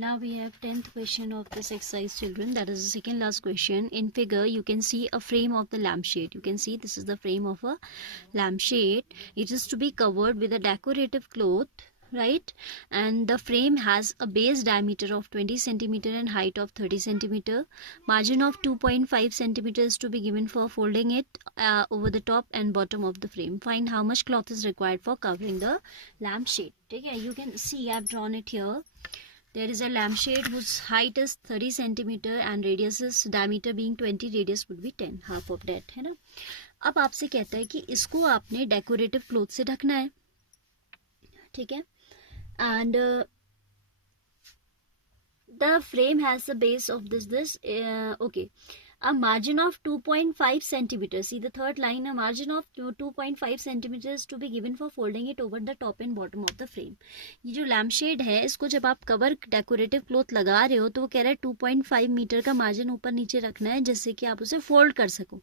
Now we have 10th question of this exercise, children. That is the second last question. In figure, you can see a frame of the lampshade. You can see this is the frame of a lampshade. It is to be covered with a decorative cloth, right? And the frame has a base diameter of 20 centimeter and height of 30 centimeter. Margin of 2.5 centimeters to be given for folding it over the top and bottom of the frame. Find how much cloth is required for covering the lampshade. Okay, you can see I've drawn it here. There is a lampshade whose height is 30 centimeter and radius is diameter being 20, radius would be 10, half of that, है ना. अब आपसे कहता है कि इसको आपने decorative cloth से ढकना है, ठीक है. And the frame has the base of this okay. A margin of 2.5 centimeters. See the third line. A margin of 2.5 centimeters to be given for folding it over the top and bottom of the frame. ये जो lamp shade है, इसको जब आप cover decorative cloth लगा रहे हो तो वो कह रहा है 2.5 मीटर का मार्जिन ऊपर नीचे रखना है, जिससे कि आप उसे फोल्ड कर सको.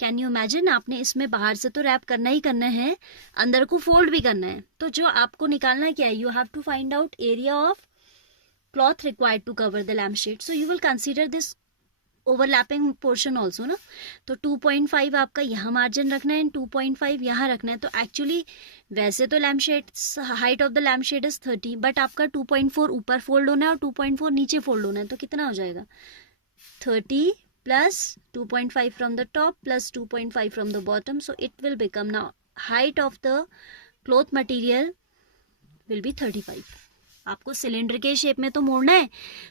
Can you imagine? आपने इसमें बाहर से तो रैप करना ही करना है, अंदर को फोल्ड भी करना है. तो जो आपको निकालना क्या है, you have to find out area of cloth required to cover the lamp shade. So you will consider this overlapping portion also ना. तो 2.5 आपका यहाँ मार्जिन रखना है एंड 2.5 यहाँ रखना है. तो एक्चुअली वैसे तो lamp shade height of the lamp shade is 30, but आपका 2.4 ऊपर फोल्ड होना है और 2.4 नीचे फोल्ड होना है. तो कितना हो जाएगा? 30 plus 2.5 from the top plus 2.5 from the bottom. So it will become now height of the cloth material will be 35. आपको सिलेंडर के शेप में तो मोड़ना है,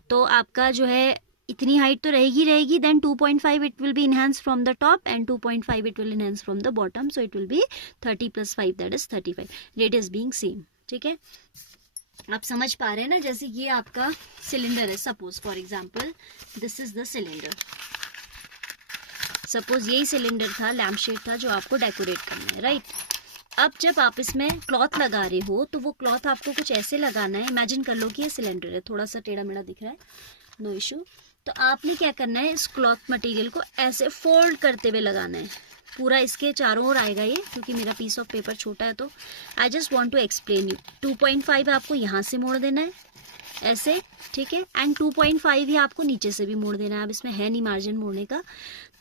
तो आपका जो है इतनी हाइट तो रहेगी. Then 2.5 it will be enhanced from the top and 2.5 it will enhance from the bottom. So it will be 30 plus 5 that is 35. Radius being same. ठीक है, आप समझ पा रहे हैं ना. जैसे ये आपका सिलेंडर है, suppose for example this is the cylinder. Suppose यही सिलेंडर था, लैम्प शेड था जो आपको डेकोरेट करना है, राइट. अब जब आप इसमें क्लॉथ लगा रहे हो तो वो क्लॉथ आपको कुछ ऐसे लगाना है. इमेजिन कर लो कि ये सिलेंडर है, थोड़ा सा टेढ़ा मेढ़ा दिख रहा है, नो इशू. तो आपने क्या करना है, इस क्लॉथ मटेरियल को ऐसे फोल्ड करते हुए लगाना है. पूरा इसके चारों ओर आएगा ये, क्योंकि मेरा पीस ऑफ पेपर छोटा है. तो I just want to explain you. 2.5 आपको यहाँ से मोड़ देना है ऐसे, ठीक है. एंड 2.5 ही आपको नीचे से भी मोड़ देना है. अब इसमें है नहीं मार्जिन मोड़ने का.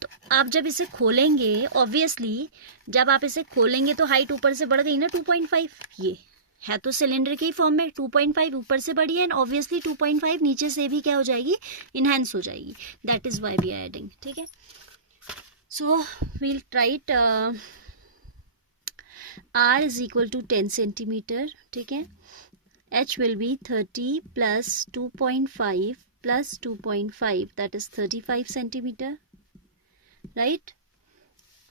तो आप जब इसे खोलेंगे, ऑब्वियसली जब आप इसे खोलेंगे तो हाइट ऊपर से बढ़ गई ना 2.5. ये है तो सिलेंडर के ही फॉर्म में, 2.5 ऊपर से बढ़ी है एंड ऑब्वियसली 2.5 नीचे से भी क्या हो जाएगी, इनहेंस हो जाएगी. That is why we are adding. ठीक है, so we'll write r is equal to 10 centimetre. ठीक है, h will be 30 plus 2.5 plus 2.5 that is 35 centimetre, right.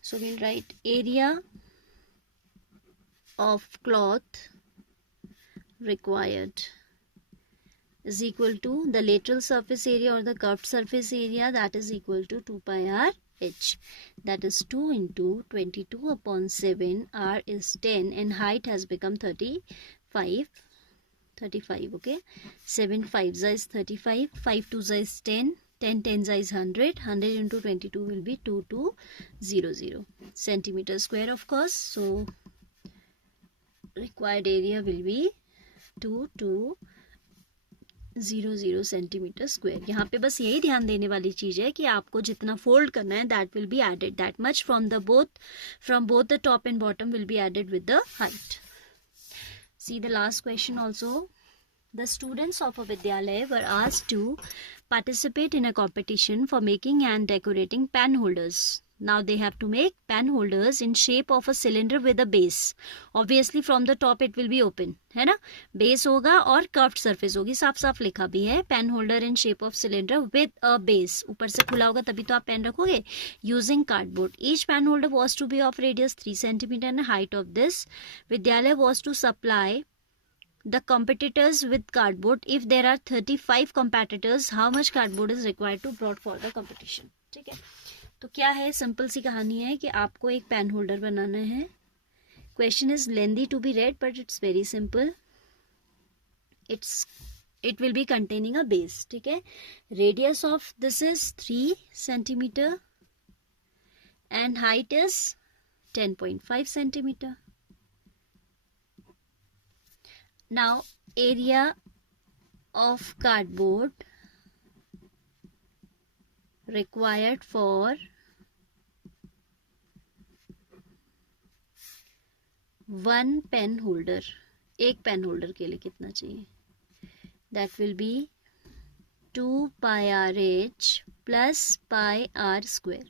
So we'll write area of cloth required is equal to the lateral surface area or the curved surface area, that is equal to 2 pi r h. That is 2 into 22 upon 7. R is 10 and height has become 35. Okay, 7 5 is 35, 5 2 is 10, 10 10 is 100. 100 into 22 will be 2200 centimeter square, of course. So required area will be 2200 centimetre square. यहाँ पे बस यही ध्यान देने वाली चीज है कि आपको जितना फोल्ड करना है that will be added, that much from both the top and bottom will be added with the height. See the last question also. The students of a Vidyalaya were asked to participate in a competition for making and decorating pen holders. Now they have to make pen holders in shape of a cylinder with a base. Obviously from the top it will be open, है ना. Base होगा और curved surface होगी. साफ साफ लिखा भी है, pen holder in shape of cylinder with a base. ऊपर से खुला होगा तभी तो आप पेन रखोगे. Using cardboard. Each pen holder was to be of radius 3 cm and height of this. Vidyalaya was to supply the competitors with cardboard. If there are 35 competitors, how much cardboard is required to brought for the competition? ठीक है, तो क्या है, सिंपल सी कहानी है कि आपको एक पेन होल्डर बनाना है. Question is lengthy to be read but it's very simple. It will be containing a base. ठीक है, radius of this is 3 centimetre and height is 10.5 centimetre. Now area of cardboard required for 1 pen holder, एक pen holder के लिए कितना चाहिए? That will be 2 pi RH plus pi R square.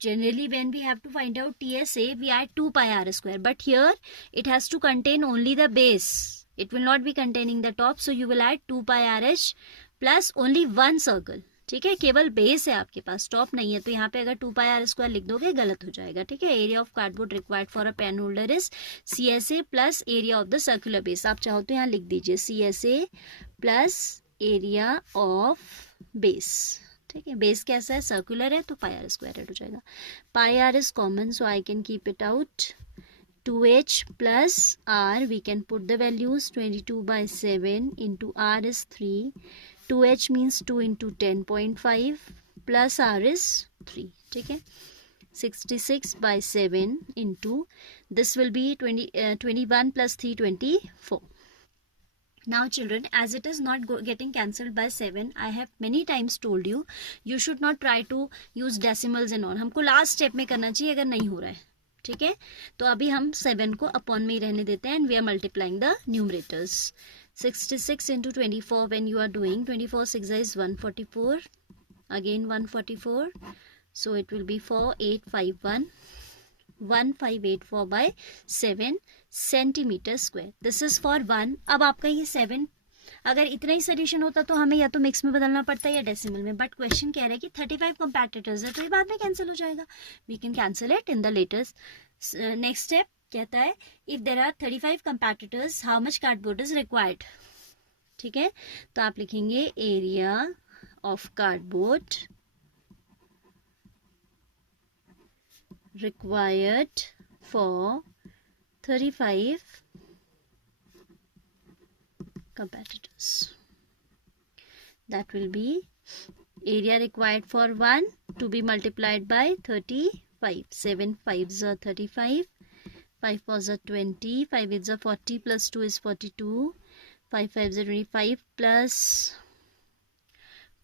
Generally, when we have to find out TSA, we add 2 pi R square. But here, it has to contain only the base. It will not be containing the top. So, you will add 2 pi RH plus only one circle. ठीक है, केवल बेस है आपके पास, टॉप नहीं है, तो यहाँ पे अगर 2 pi R square लिख दोगे गलत हो जाएगा. ठीक है, area of cardboard required for a pen holder is CSA plus area of the circular base. आप चाहो तो यहाँ लिख दीजिए CSA plus area of base. ठीक है, बेस कैसा है? सर्कुलर है, तो पाई आर स्क्वायर हो जाएगा. Pi r is common, so I can keep it out. 2h plus r, we can put the values. 22/7 into r is 3. 2h means 2 into 10.5 plus r is 3. ठीक है, 66/7 into, this will be 21 plus 3, 24. Now children, as it is not getting cancelled by 7, I have many times told you, you should not try to use decimals and all. हमको last step में करना चाहिए अगर नहीं हो रहा है. ठीक है, तो अभी हम 7 को अपॉन में ही रहने देते हैं, and we are multiplying the numerators. 66 into 24 when you are doing 24 6 is 144, again 144, so it will be 4851 1584 by 7 centimetre square. This is for 1. अब आपका ये 7 अगर इतना ही सोल्यूशन होता तो हमें या तो मिक्स में बदलना पड़ता है या डेसिमल में, बट क्वेश्चन कह रहा है कि 35 कंपैटिटर्स है, तो ये बाद में कैंसिल हो जाएगा. We can cancel it in the latest. Next step कहता है if there are 35 competitors how much cardboard is required. ठीक है, तो आप लिखेंगे area of cardboard required for 35 competitors. That will be area required for 1 to be multiplied by 35. 7 5s are 35, 5 4s are 20, 5 8s are 40 plus 2 is 42, 5 5s are 25 plus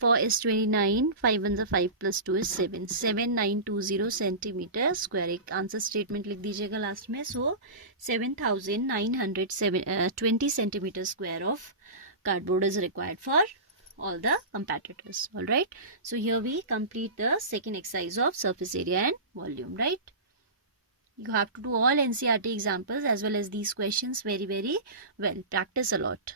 4 is 29, 5 1s are 5 plus 2 is 7. 7920 centimetre square. एक answer statement लिख दीजिएगा लास्ट में. सो 7920 centimetre square of cardboard is required for all the competitors. All right, so here we complete the second exercise of surface area and volume. Right, you have to do all NCERT examples as well as these questions very well. Practice a lot.